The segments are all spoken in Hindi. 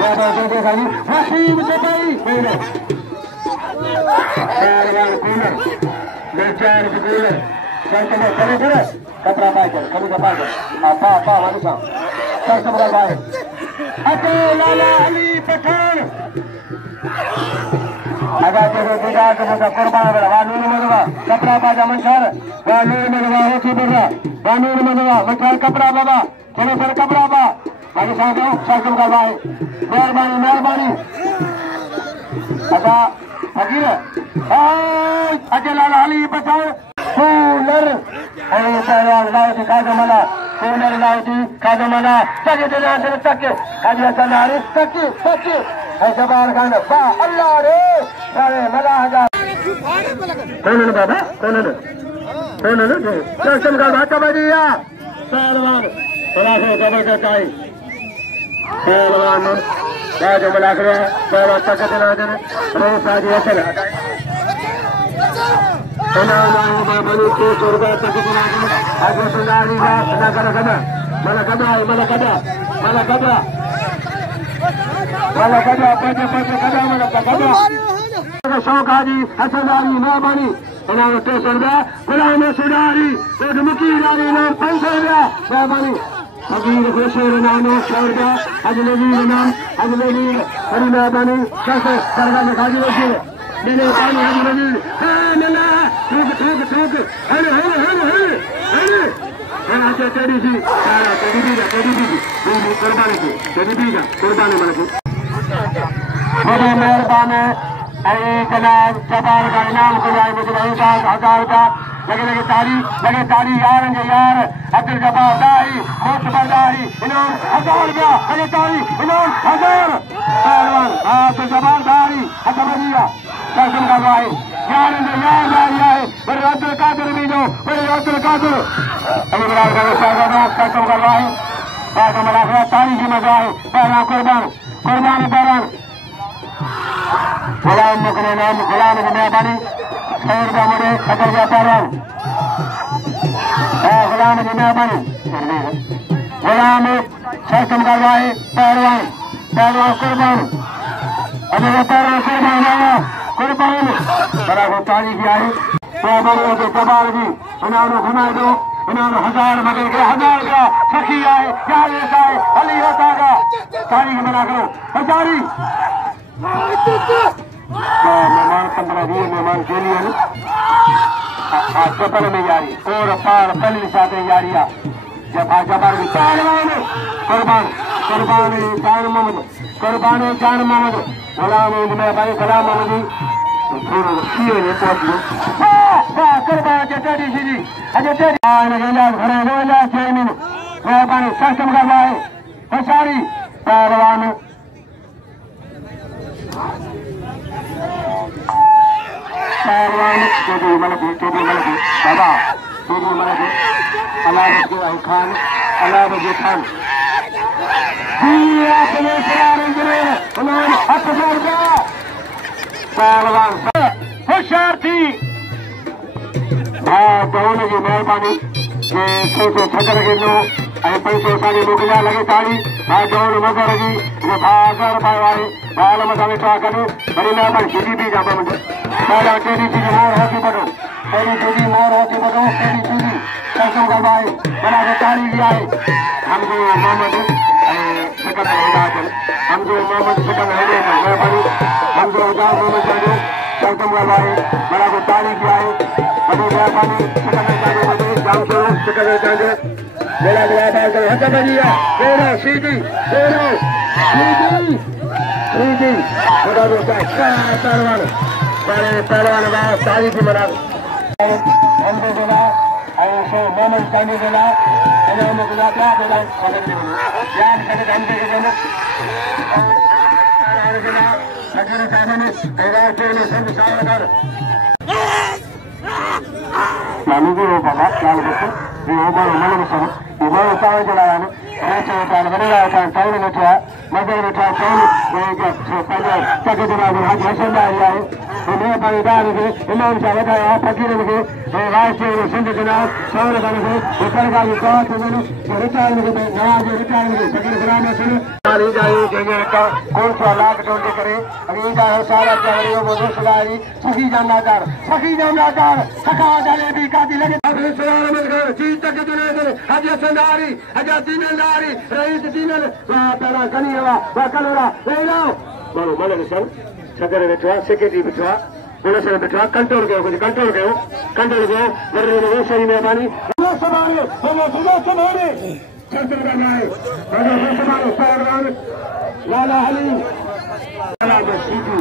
वसीम चपाई कपड़ा पाए कभी का पाए पा वाली का सबका भाई अतो लाला अली पठान अगर तो गुजा तो मुझे कुर्बान बड़ा वानूर मरवा कपड़ा बाजा मंचार वानूर मरवा हो की बड़ा वानूर मरवा मंचार कपड़ा बाबा चलो सर कपड़ा बा मारी साहब शासन का भाई मेहरबानी अदा फकीर अजय लाला अली पठान कूलर और पहलवान लाउटी काजमला कूलर लाउटी काजमला तक दिना दिन तक काजिया सनारी तक है जबार खान बा अल्लाह रे सारे मला हजार कौन है बाबा कौन है शासन का भाटा बढ़िया पहलवान बड़ा से जबरदस्त आई पहलवान काजमला करे पहलवान तक दिना दिन रोज साजिया चला बनी के स्वर्ग तक आगे सुंदरी मला शौक हाजी हसनारी मेहरबानी इन्होंने 300 रुपया गुलाम सुधारी मुकीदारी नाम 500 रुपया मेहरबानी फकीर खुशेर नाम 100 रुपया अजनबी नाम अजनबी बड़ी मेहरबानी 600 सरगा में खाजी वजीर मेरे पानी अजनबी नला ठोक हरे तेरी सी सारा तेरी कुर्बानी मनकी बड़े मेहरबानी जनाब जबार का इनाम को जाए मुझे 1000 का लगे तारी यार अब्दुल जब्बार दाई मोतबर दाई इनाम 1000 रुपया लगे तारी इनाम 1000 पहलवान अब्दुल जब्बार दाई हसबरिया शासन का भाई यार है बड़े अब्दुल कादिर भी जो बड़े अब्दुल कादिर अभी बड़ा शासन का भाई तारी की मजा है पहला कुर्बान पहलवान गुलाम मुकरे नाम गुलाम की मेहरबानी 100 रुपया मुझे खतर गया पहलवान गुलाम की मेहरबानी गुलाम शासन का भाई पहलवान कुर्बान अभी पहलवान कुर्बान बड़ा को ताली की आई मेहरबानी के जबार की इन्होंने घुमाए दो इन्होंने 1000 मगर के 1000 का सखी आए क्या लेता है अली होता का ताली की मना करो हजारी मेहमान 15-20 मेहमान के लिए चपल में जारी और पार पली साथे जारिया जबार की कुर्बान जान मोहम्मद गुलाम में भाई गुलाम मोहम्मद कुर्बान तेरी सी अजय तेरी मेहरबानी सक्षम करवाए हसारी पहलवान बाबा अलाह खान खान पहलवान होशियार थी दोनों की मेहरबानी छकर गिनो पैसो सारी मुकजा लगे ताड़ी जौन मगर जी भागर भाई बाल मसाले ट्रा करो बड़ी मेहरबानी सीधी भी जामा मुझे पहला तेरी चीज मोर होती बढ़ो तेरी चीजी मोर होती बढ़ो तेरी चीजी कसम का भाई बना के ताड़ी लिया है हमको मोहम्मद सकल हिदायत हमको मोहम्मद सकल हिदायत मेहरबानी हमको उदार मोहम्मद जानो कसम का भाई बना के ताड़ी किया है बड़ी मेहरबानी सकल हिदायत जाम करो सकल हिदायत मेरा गुलाब हक बनिया तेरा सीधी खुदा दोस्ता पहलवान बड़े पहलवान तारीफ मना हमको देना ऐसे मोहम्मद चांदी देना इन्होंने गुलाब देना याद करके हम देना अगर साहब ने एवार के लिए सब सारा कर लालू जी वो बाबा लाल देखो ये बार उन्होंने सब इधर उतार चलाया ना ऐसे उतार बनेगा उतार टाइम में था मगर उतार टाइम ये क्या पहले तक दिना में हाथ हसन आया है उन्हें परिवार के इन्होंने चाहा था आप फकीर के राष्ट्रीय संत जनाब सौर बन के ऊपर का विकास उन्होंने रिटायर में नया जो रिटायर में फकीर बनाने से नहीं जाए जगह का कौन सा लाख टोटे करे अभी जाए सारा चवरे वो दोस्तदारी सखी जन्नतदार सखा डाले भी का दिल के अपने सलाम मिलकर चीज तक दुनिया दे हज संदारी हज दीनदारी रईस दीनल वा पहला कनिया वा कलोरा ले लो बोलो बोलो सर सदर बैठवा सेक्रेटरी बैठवा पुलिस में बैठवा कंट्रोल करो कुछ कंट्रोल करो वर्रे में सही मेहरबानी संभाले चर्चा करना है संभालो पहलवान लाला हली लाला बशीदी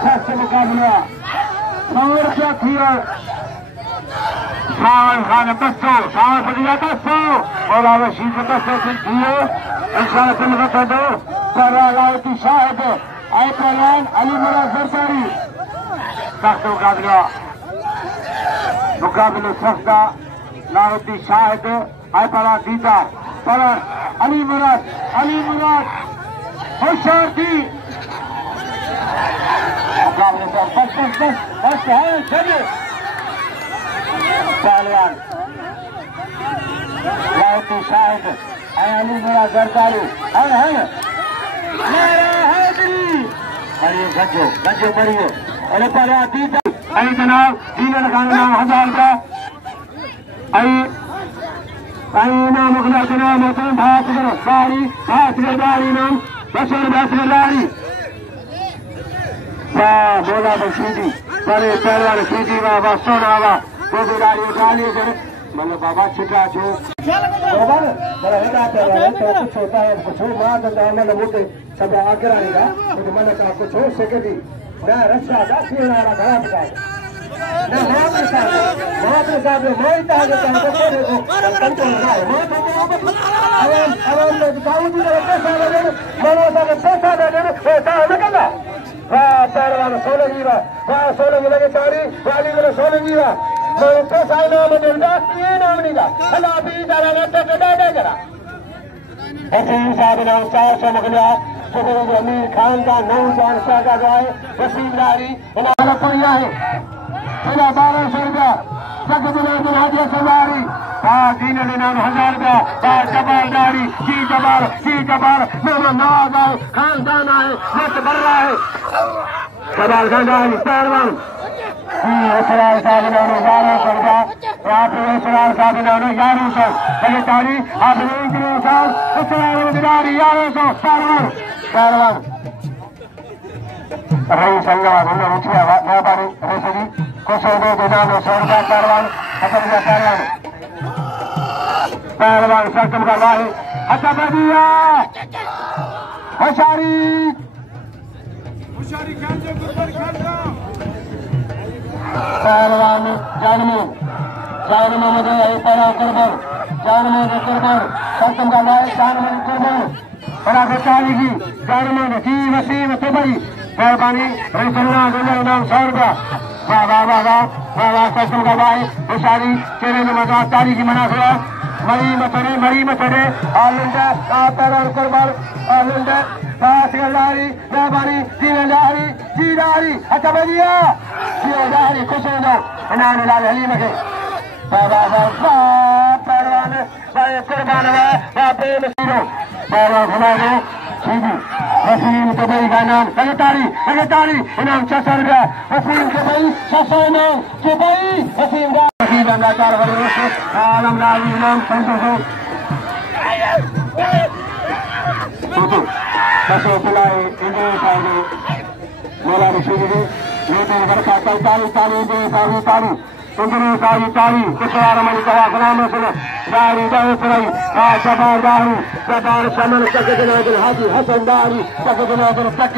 खास मुकाबला 100 रुपया किया सावन खान 200 सावन फजीला 200 और लाला शीद 200 से किए इंशाल्लाह तुम बता दो सारा लायती शाहिद आए पहलवान अली मुराद सरकारी सख्त मुकाबले सख्ता लायती शाहिद आए पड़ा दीदार पर अली मुराद होशियार थी मुकाबले बस है चलिए पहलवान लायती शाहिद आए अली मुराद जरदारी है मरियो गज्जो मरियो अरे पहला दीदार अली जनाब 3 लगाने नाम 1000 का नाम अगला जनाब मोहतरम भासगरदारी नाम बशर भासगरदारी बोला बशीदी बड़े पहलवान सीधी बाबा सोना बाबा गोदारी उठाली मतलब बाबा छिटा छो बराबर बड़ा हेडा पहलवान तो कुछ होता है कुछ मां धंधा मतलब मोटे सब आकर आएगा तो मन का कुछ हो सेकेंडी ना रक्षा का सीना खराब का ना महाप्रसाद साहब ने मैं इतना आगे काम को देखो कंट्रोल ना है मैं तो अब लोग दाऊदी ने पैसा दे मनो साहब पैसा दे वो ता लगेगा वाह पहलवान 16 जीवा वाह 16 की लगे चारी वाली में 16 जीवा मैं पैसा नाम देगा ये नाम नहीं का अल्लाह भी जरा ना तो दे जरा ऐसे साहब नाम 400 मगना सुबह अमीर खान का नौजवान शाह का है वसीमदारी इनाम पुरिया है 1200 रुपया जगदनाथ हाजिया सवारी दीन नाम 1000 रुपया जबारदारी जी जबार मेरा नाज आए खानदान आए मत बढ़ रहा है जबार खानदान पहलवान इसरार साहब ने 1100 रुपया इसरार साहब ने 1100 तारी आप इसरार दिदारी 1100 पहलवान रही संगवा घूमने मुखिया व्यापारी रेसरी कुछ दो जनाब 100 रुपया पहलवान सरकम का वाही अच्छा बदिया होशारी पहलवान जानमो मुझे पहला कुर्बान सरकम का वाही जानमो कुर्बान बड़ा बेचारी की जानमो की वसीम तुबई मेहरबानी रसुल्ला नाम 100 रुपया वाह वाह वाह वाह वाह वाह सरकम का वाही होशारी चेहरे में मजा तारीखी मना हुआ मरी मथरे आलंडा पहलवान कुर्बान आलंडा बासगरदारी मेहरबानी जीदारी अच्छा बजिया जीदारी खुश हो जाओ इनाम लाल हलीम के पहलवान कुर्बान पहलवान हमारे सीधी वसीम दुबई का नाम लगातारी इनाम 600 रुपया वसीम दुबई 600 इनाम दुबई वसीम का आलम नाम 500 पिलाए इंद्र मोला रशीदी लेकिन घर का ताली इंद्र ताली कुशवार मणि कहा सलाम दारी दहसराई जबार शमन तकदनादल हाजी हसन दारी तकदनादल तक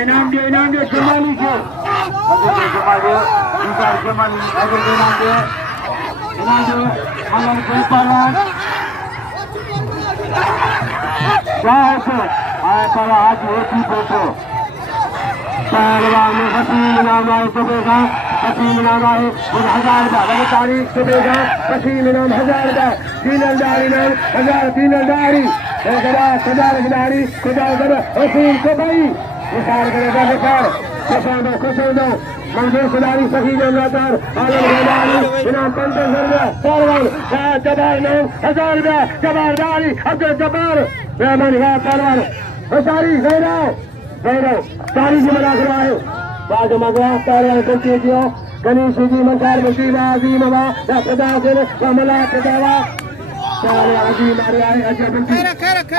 इनाम दियो जमाली को पहलवान हसीम नाम आए सुबह हसीम नाम आए 1000 रुपया तारीख सुबह हसीम नाम 1000 रुपया दीनदारी नाम 1000 दीनदारी खिलाड़ी खुदा कर हसीन को भाई निशान करेगा निशान खुशो मंजूर खिलाड़ी सही जो लगातार आलम खिलाड़ी इनाम 50,000 पहलवान जबार 9,000 रुपया जबारदारी अब्दुल जब्बार रहमान पहलवान हसारी गैरव तारी जी मना करवाए बाद मगवा पहलवान कुर्सी दियो गणेश जी मंसार मंत्री अजीम बाबा खुदा से मला खुदावा सारे अजीम मारे आए अजय मंत्री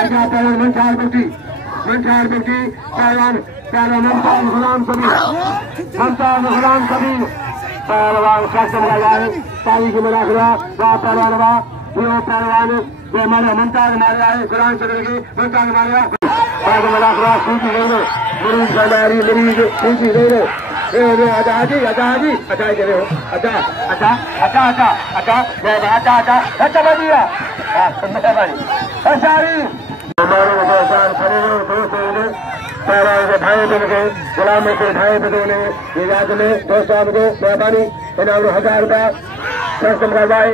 पहलवान मंसार मंत्री पहलवान मुमताज गुलाम सबीर पहलवान शासन लगाए तारी की मना करवा पहलवान पहलवान मारे मुमताज मारे आए गुलाम सबीर की मुमताज मारे बाद मना करवा सूची गई मरीज खिलाड़ी मरीज सूची गई अजाजी करे हो अच्छा बढ़िया सारी हमारे खड़े हो के भाई बन गए गुलाम के भाई बने ये याद में दोस्तों को मेहरबानी इनाम 1000 रुपया रकम करवाए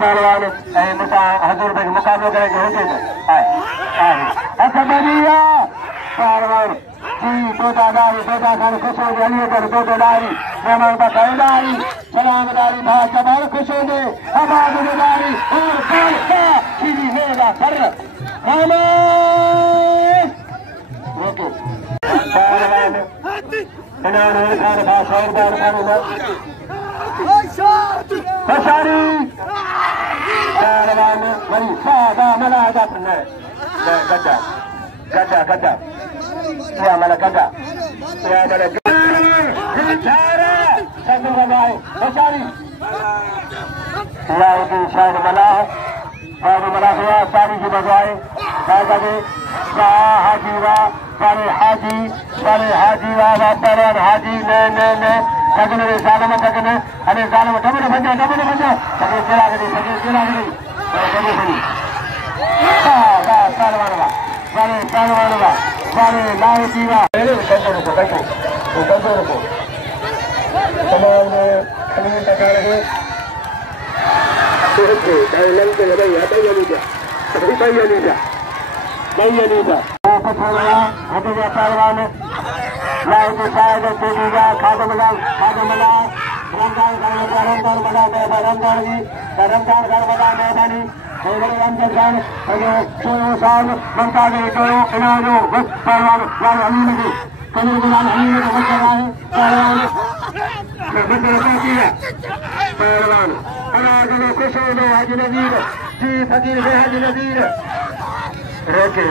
पहलवान हजूर भाई मुकाबले करेंगे अच्छा बढ़िया पहलवान तोतादारी खुश हो गए तोतादारी मेहमान का खरीदारी सलामदारी भाषा बहुत खुश हो गए हमारी और सीधी होगा सर पहलवान इन्होंने खान भाषा और बार हसारी पहलवान बड़ी सादा मला जाता गड्ढा क्या मला गड्ढा शायद मला हुआ सारी की बजाय हाजी वाह सारे हाजी वाह पहलवान हाजी ने सगने साल में सगने अरे साल में डबल बन जाए सगे चला गई सारे लाल जीवा तमाम ने खलील टका लगे पहलवान लाल के शायद खादमला रमजान मेहरबानी रमजान साल ममता के पहलवान पहलवान खुश हो गए हाजी नजीर जी फकीर है हाजी नजीर रोके